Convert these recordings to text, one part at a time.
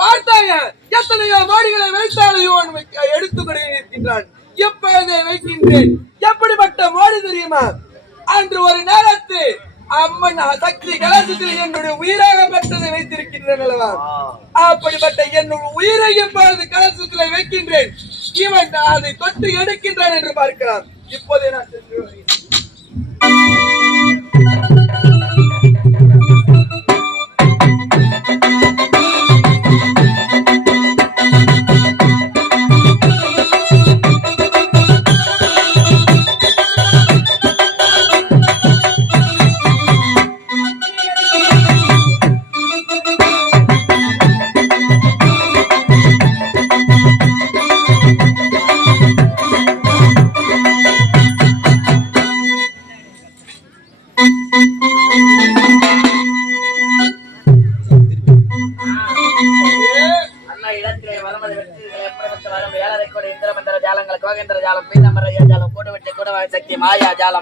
பார்த்தாங்க எத்தனையோ மாடிகளை வைத்தாலையும் எடுத்துக்கொண்டு இருக்கின்றான். எப்பொழுதே வைக்கின்றேன். எப்படிப்பட்ட மோடி தெரியுமா? அன்று ஒரு நேரத்து அம்மன் சக்தி கலசத்தில் என்னுடைய உயிராக பெற்றதை வைத்திருக்கின்றேன் அல்லவா? அப்படிப்பட்ட என்னுடைய உயிரை எப்பொழுது கலசத்தில் வைக்கின்றேன், இவன் அதை தொட்டு எடுக்கின்றான் என்று பார்க்கலாம். இப்போதே நான் சென்று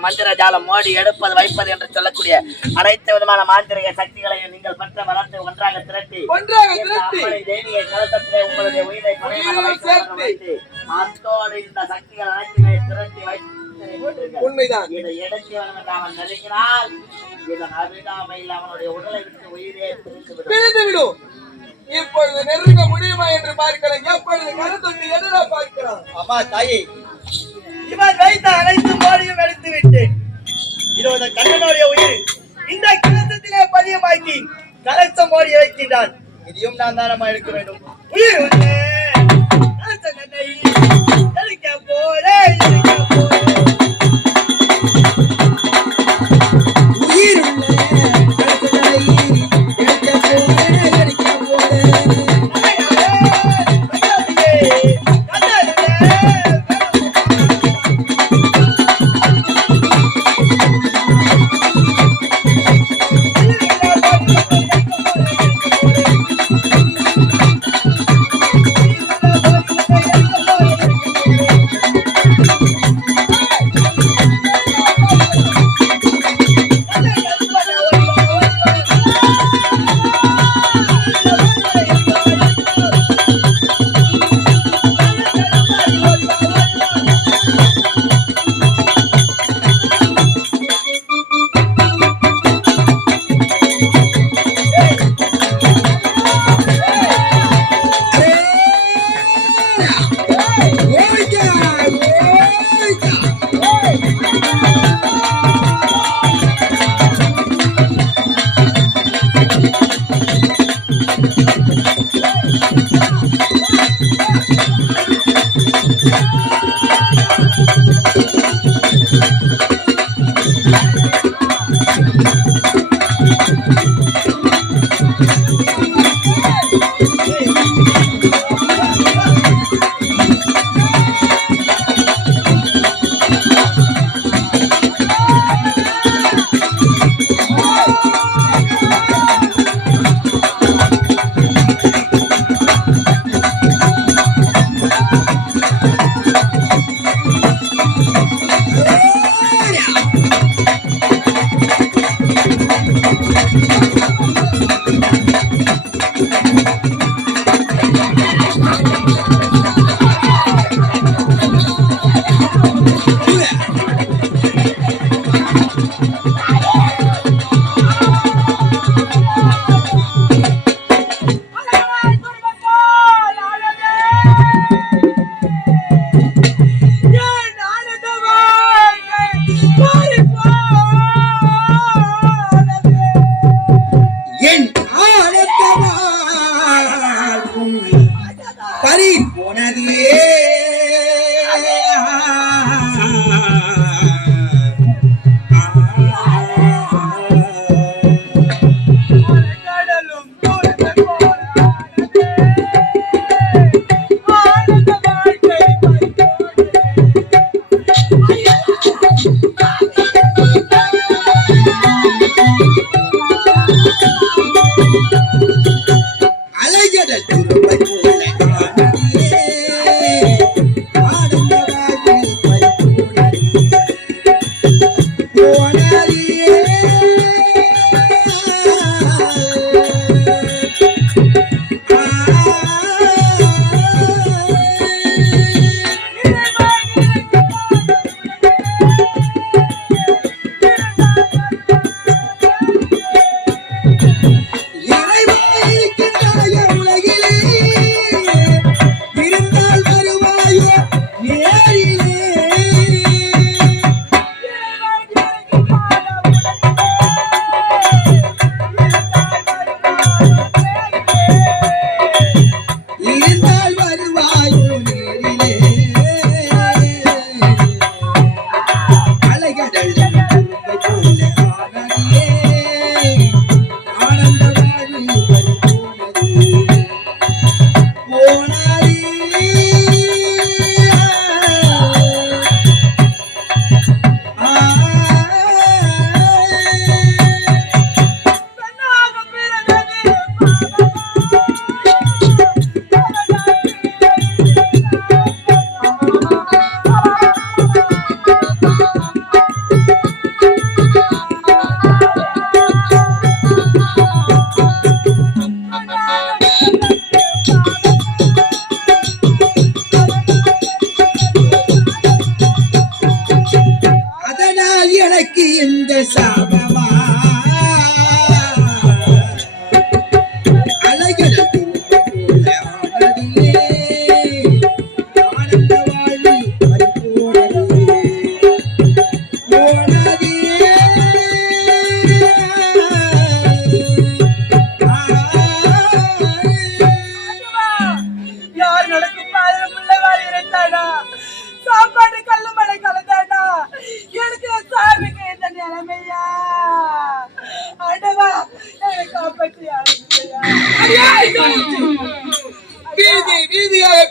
மந்திர ஜாலம் மோடி எடுப்பது வைப்பது என்று சொல்லக்கூடிய அனைத்து விதமான மாந்திரிக சக்திகளையும் நீங்கள் பற்ற வளர்த்து ஒன்றாக திரட்டி தேவியை கலசத்திலே உங்களுடைய உயிரை வைத்து அத்தோடு இந்த சக்திகள் அனைத்துமே திரட்டி வைத்து இதை எடுத்து அவன் நெருங்கினால் இதன் அருகாமையில் அவனுடைய உடலை விட்டு உயிரே பிரிந்துவிடும். இப்பொழுது நெருங்க முடியுமா என்று பார்க்கலாம். எப்பொழுது கருத்தொட்டி எதிரா பார்க்கலாம். அம்மா தாயே, இவன் வைத்த அனைத்து மோடியும் எடுத்து விட்டேன். இதோட கண்ணனுடைய உயிர் இந்த கலசத்திலே பதியமாக்கி கலச மோடி வைக்கின்றான். இதையும் நான் தானமா எடுக்க வேண்டும். உயிர்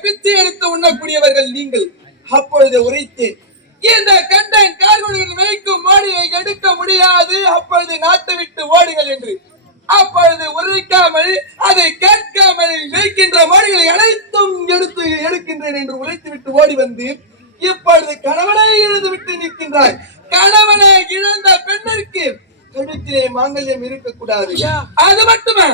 பிச்சை எடுத்து உண்ணக்கூடியவர்கள் நீங்கள். அப்பொழுது உரைத்தேன், இந்த கண்டன் கார்குடியில் வைக்கும் மாடியை எடுக்க முடியாது, அப்பொழுது நாட்டை விட்டு ஓடுங்கள் என்று. அப்பொழுது உரைக்காமல் அதை கேட்காமல் வைக்கின்ற மாடிகளை அனைத்தும் எடுக்கின்றேன் என்று உரைத்து விட்டு ஓடி வந்து இப்பொழுது கணவனை இழந்து விட்டு நிற்கின்றாய். கணவனை இழந்த பெண்ணிற்கு கழுத்திலே மாங்கல்யம் இருக்கக்கூடாது. அது மட்டுமா,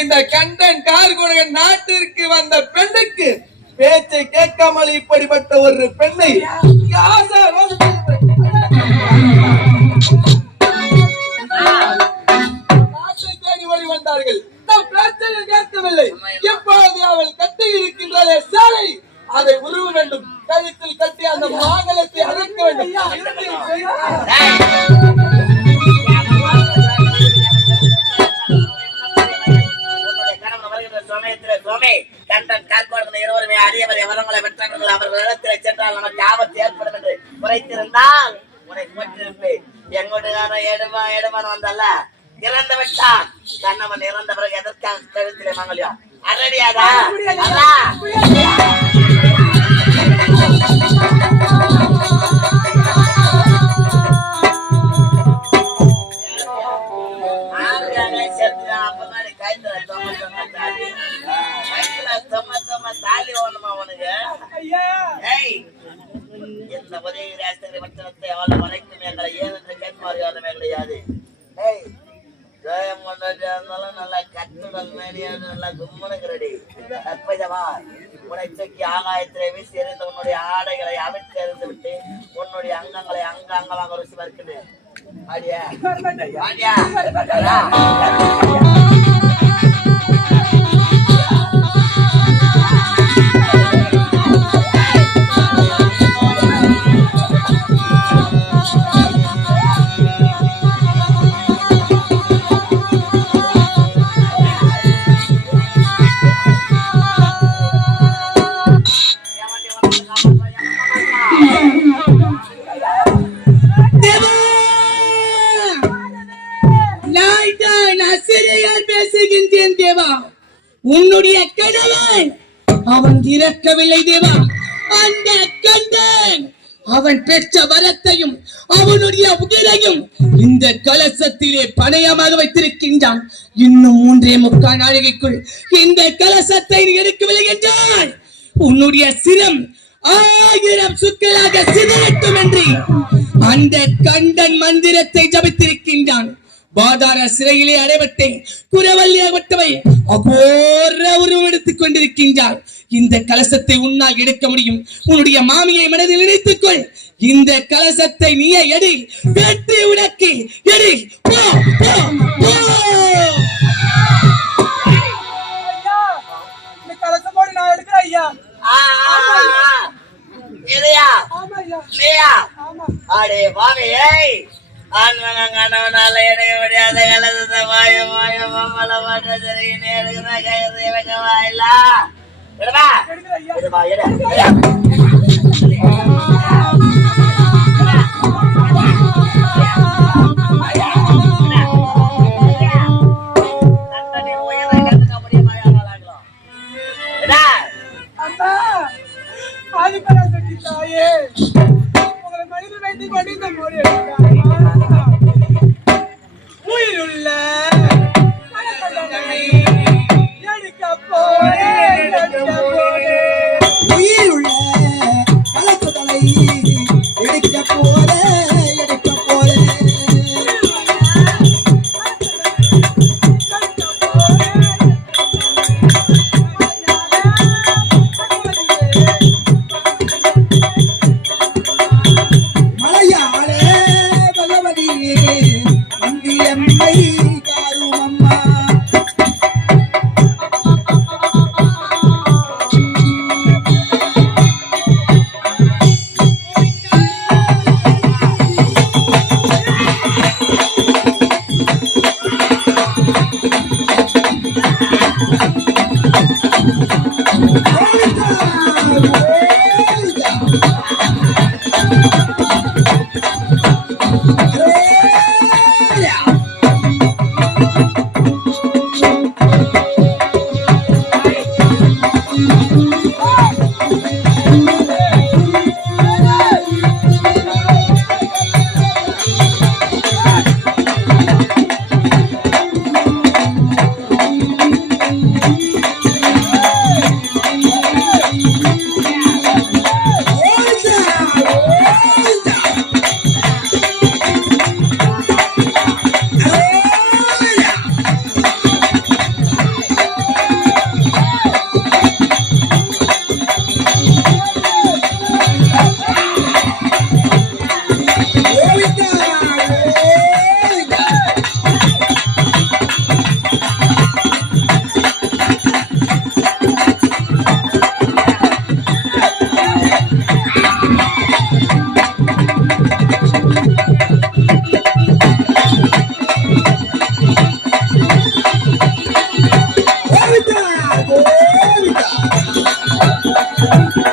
இந்த கண்டன் கார்குடியன் நாட்டிற்கு வந்த பெண்ணுக்கு பேச்சை கேட்காமல் இப்படிப்பட்ட ஒரு பெண்ணை தேடி ஓடி வந்தார்கள். நம் பேச்சையை கேட்கவில்லை. எப்பொழுது அவள் கட்டி இருக்கின்றதே சாலை, அதை உருவ வேண்டும். கழுத்தில் கட்டி அந்த மாங்கலத்தை அறுக்க வேண்டும். கண்டன் கார்கோடர்கள் இருவருமே அரியவர் எவரங்களை பெற்றவர்கள் அவர்களிடத்தில் சென்றால் நமக்கு ஆபத்து ஏற்படும் என்று குறைத்திருந்தால் உன்னை போற்றிருப்பேன். எங்கோட்டுக்கான எடுமான் வந்தல்ல இறந்து விட்டான். கண்ணவன் இறந்த பிறகு எதற்காக கழுத்திலே மங்கலியம் அரடியாதா? தாலி ஓணுமா உனக்கு? இந்த உதவி ராஷ்டிரிய பட்டணத்தை எவ்வளவு வரைக்கும் எங்களை ஏன் என்று கேட்பாரு எவ்வளவு கிடையாது. ஜெயம் கொண்டாடி இருந்தாலும் நல்லா கட்டுடல் மேனியாது நல்லா கும்மனுக்கிறடி. அற்புதமா உன்னை தூக்கி ஆகாயத்திலே வீசி எறிந்து உன்னுடைய ஆடைகளை அவிட்டு எறிந்து விட்டு உன்னுடைய அங்கங்களை அங்கமாக ருசி பார்க்குது. ஆடியா ஆடியா உன்னுடைய கணவன் அவன் இறக்கவில்லை தேவா. அந்த கண்டன் அவன் பெற்ற வரத்தையும் அவனுடைய உயிரையும் இந்த கலசத்திலே பணயமாக வைத்திருக்கின்றான். இன்னும் 3.25 நாழிகைக்குள் இந்த கலசத்தை எடுக்கவில்லை என்றால் உன்னுடைய சிரம் 1000 சுக்களாக சிதறட்டும் என்று அந்த கண்டன் மந்திரத்தை ஜபித்திருக்கின்றான். பாதார சிறையிலே அடைபட்டு குரவல்லியாகப்பட்டவை அகோர உருவம் எடுத்துக் கொண்டிருக்கின்றார். இந்த கலசத்தை உன்னால் எடுக்க முடியும். உன்னுடைய மாமியை மனதில் நினைத்துக்கொள். இந்த கலசத்தை நீயே எடு. வெற்றி உனக்கு எடு. போ போ போ. இந்த கலசமோடு நான் எடுக்கிறேன் ஐயா. இல்லையா இல்லையா? அடே மாமி, ஆண்மகனால எடுக்க முடியாத கலசத்தை மாய மாய மம்மல மாற்ற சரின்னு எடுக்கிற கயிறு வைக்கவா இல்ல? எடுப்பா எடுப்பா எடு. உயிருள்ள ஆ